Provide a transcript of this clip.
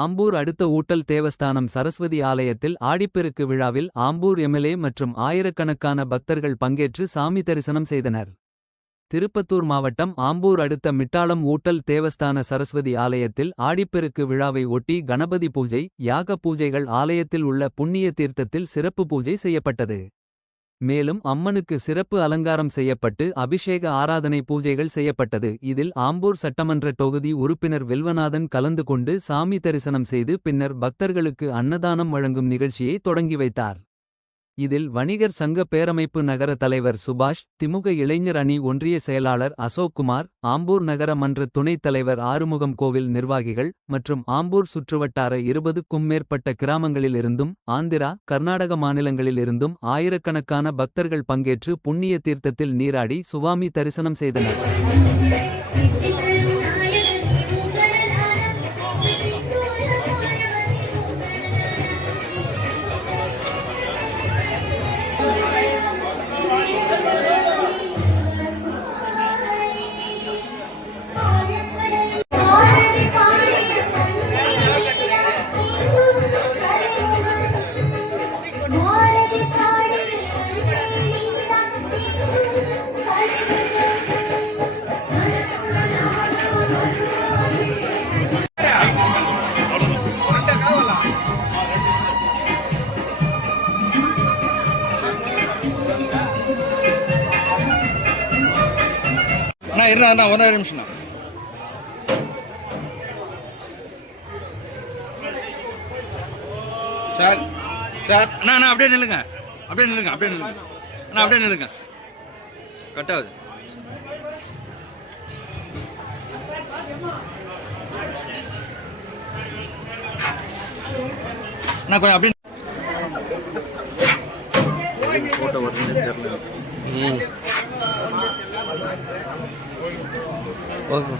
ஆம்பூர் அடுத்த ஊட்டல் தேவஸ்தானம் சரஸ்வதி ஆலயத்தில் ஆடிப்பெருக்கு விழாவில் ஆம்பூர் எம்எல்ஏ மற்றும் ஆயிரக்கணக்கான பக்தர்கள் பங்கேற்று சாமி தரிசனம் செய்தனர். திருப்பத்தூர் மாவட்டம் ஆம்பூர் அடுத்த மிட்டாளம் ஊட்டல் தேவஸ்தான சரஸ்வதி ஆலயத்தில் ஆடிப்பெருக்கு விழாவை ஒட்டி கணபதி பூஜை யாக பூஜைகள் ஆலயத்தில் உள்ள புண்ணிய தீர்த்தத்தில் சிறப்பு பூஜை செய்யப்பட்டது. மேலும் அம்மனுக்கு சிறப்பு அலங்காரம் செய்யப்பட்டு அபிஷேக ஆராதனை பூஜைகள் செய்யப்பட்டது. இதில் ஆம்பூர் சட்டமன்ற தொகுதி உறுப்பினர் வில்வநாதன் கலந்து கொண்டு சாமி தரிசனம் செய்து பின்னர் பக்தர்களுக்கு அன்னதானம் வழங்கும் நிகழ்ச்சியை தொடங்கி வைத்தார். இதில் வணிகர் சங்க பேரமைப்பு நகர தலைவர் சுபாஷ் திமுக இளைஞர் அணி ஒன்றிய செயலாளர் அசோக்குமார் ஆம்பூர் நகர மன்ற துணைத் தலைவர் ஆறுமுகம் கோவில் நிர்வாகிகள் மற்றும் ஆம்பூர் சுற்றுவட்டார இருபதுக்கும் மேற்பட்ட கிராமங்களிலிருந்தும் ஆந்திரா கர்நாடக மாநிலங்களிலிருந்தும் ஆயிரக்கணக்கான பக்தர்கள் பங்கேற்று புண்ணிய தீர்த்தத்தில் நீராடி சுவாமி தரிசனம் செய்தனர். அண்ணா இருண்ணா அண்ணா ஒன்றரை நிமிஷம்ண்ணா சார் சார். அண்ணா அண்ணா அப்படியே நில்லுங்க. அப்படியே நில்லுங்க அப்படியே நில்லுங்க. அண்ணா அப்படியே நில்லுங்க. கட் ஆகுது அண்ணா கொஞ்சம் அப்படியே ஓகே.